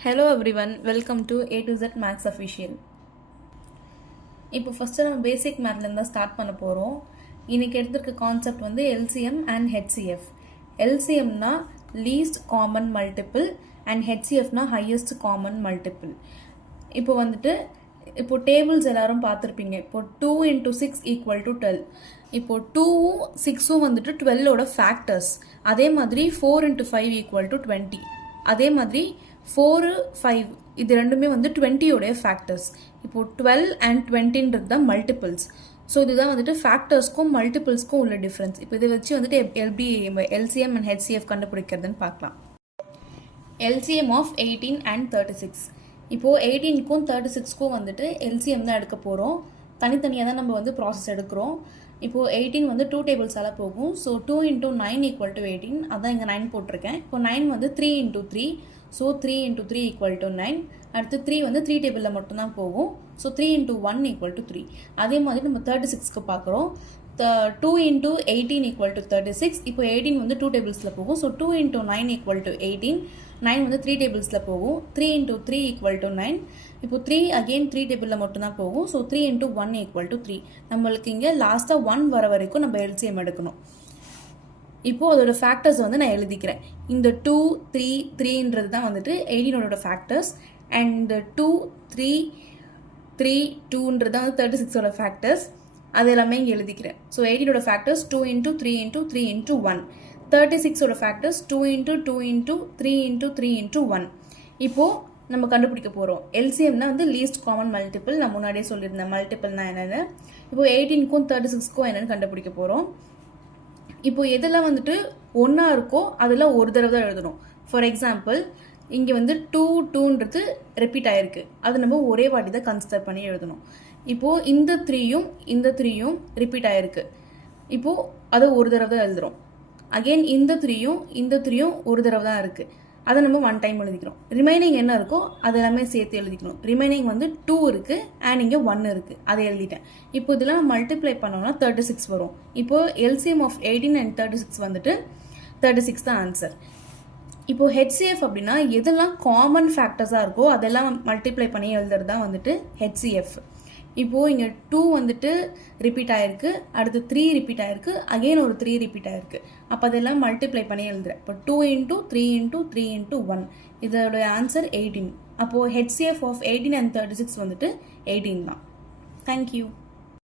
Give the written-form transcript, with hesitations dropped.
Hello everyone, welcome to A to Z Maths Official. இப்போ first நம்ம basic மேத்லேருந்து start பண்ண போகிறோம். இன்றைக்கி எடுத்துருக்க கான்செப்ட் வந்து LCM and HCF. LCMனா லீஸ்ட் காமன் மல்டிபிள் அண்ட் ஹெச்சிஎஃப்னா ஹையஸ்ட் காமன் மல்டிபிள். இப்போ டேபிள்ஸ் எல்லாரும் பார்த்துருப்பீங்க. இப்போ 2 into 6 equal to 12. இப்போ 2ம் 6ம் வந்துட்டு 12ஓட ஃபேக்டர்ஸ். அதே மாதிரி 4 into 5 equal to 20. அதே மாதிரி 4, 5 இது ரெண்டுமே வந்து 20ஓடைய ஃபேக்டர்ஸ். இப்போ 12 and 20ன்றது தான் மல்டிபிள்ஸ். ஸோ இதுதான் வந்துட்டு ஃபேக்டர்ஸ்க்கும் மல்டிபிள்ஸ்க்கும் உள்ள டிஃப்ரென்ஸ். இப்போ இதை வச்சு வந்துட்டு எப்படி LCM and HCF கண்டுபிடிக்கிறதுன்னு பார்க்கலாம். LCM of 18 and 36. இப்போது 18க்கும் 36க்கும் வந்துட்டு LCM தான் எடுக்க போகிறோம். தனித்தனியாக தான் நம்ம வந்து ப்ராசஸ் எடுக்கிறோம். இப்போது 18 வந்து 2 டேபிள்ஸால் போகும். So 2 into 9 equal to 18. அதான் இங்கே 9 போட்டிருக்கேன். இப்போ 9 வந்து 3 into 3. So 3 into 3 equal to 9. அடுத்து 3 வந்து 3 டேபிளில் மட்டும்தான் போகும். So 3 into 1 equal to 3. அதே மாதிரி நம்ம 36க்கு பார்க்குறோம். 2 into 18 equal to 36. இப்போ 18 வந்து 2 டேபிள்ஸில் போகும். So 2 into 9 equal to 18. 9 வந்து 3 டேபிள்ஸில் போகும். 3 into 3 equal to 9. இப்போ 3 அகெயின் 3 டேபிளில் மட்டும்தான் போகும். So 3 into 1 equal to 3. நம்மளுக்கு இங்கே லாஸ்ட்டாக 1 வர வரைக்கும் நம்ம LCM எடுக்கணும். இப்போது அதோட ஃபேக்டர்ஸ் வந்து நான் எழுதிக்கிறேன். இந்த 2, 3, 3ன்றது தான் வந்துட்டு 18ஓட ஃபேக்டர்ஸ். அண்ட் இந்த 2, 3, 3, 2ன்றது தான் வந்து 36ஓட ஃபேக்டர்ஸ். அது எல்லாமே இங்கே எழுதிக்கிறேன். ஸோ 18ஓட ஃபேக்டர்ஸ் 2 into 3 into 3 into 1. 36ஓட factors 2 into 2 into 3 into 3 into 1. இப்போது நம்ம கண்டுபிடிக்க போகிறோம். LCMனா வந்து லீஸ்ட் காமன் மல்டிபிள். நான் முன்னாடியே சொல்லியிருந்தேன் மல்டிபிள்னா என்னென்னு. இப்போது 18க்கும் 36க்கும் என்னென்னு கண்டுபிடிக்க போகிறோம். இப்போ எதெல்லாம் வந்துட்டு ஒன்றா இருக்கோ அதெல்லாம் ஒரு தடவை தான் எழுதணும். ஃபார் எக்ஸாம்பிள் இங்கே வந்து 2, 2ன்றது ரிப்பீட் ஆகிருக்கு. அது நம்ம ஒரே வாட்டி தான் கன்சிடர் பண்ணி எழுதணும். இப்போது இந்த 3யும் ரிப்பீட் ஆகிருக்கு. இப்போது அதை ஒரு தடவை தான் எழுதுகிறோம். அகெயின் இந்த 3யும் ஒரு தடவை தான் இருக்குது. அதை நம்ம 1 டைம் எழுதிக்கிறோம். ரிமைனிங் என்ன இருக்கோ அது எல்லாமே சேர்த்து எழுதிக்கணும். ரிமைனிங் வந்து 2 இருக்குது அண்ட் இங்கே 1 இருக்குது. அதை எழுதிட்டேன். இப்போ இதெல்லாம் நம்ம மல்டிப்ளை பண்ணோம்னா 36 வரும். இப்போது LCM of 18 and 36 வந்துட்டு 36 தான் ஆன்சர். இப்போது HCF அப்படின்னா எதெல்லாம் காமன் ஃபேக்டர்ஸாக இருக்கோ அதெல்லாம் மல்டிப்ளை பண்ணி எழுதுறது தான் வந்துட்டு HCF. இப்போது இங்கே 2 வந்துட்டு ரிப்பீட் ஆகிருக்கு. அடுத்து 3 ரிப்பீட் ஆகிருக்கு. அகெயின் ஒரு 3 ரிப்பீட் ஆகிருக்கு. அப்போ அதெல்லாம் மல்டிப்ளை பண்ணி எழுதுறேன். இப்போ 2 into 3 into 3 into 1. இதோட ஆன்சர் 18. அப்போது HCF of 18 and 36 வந்துட்டு 18 தான். தேங்க்யூ.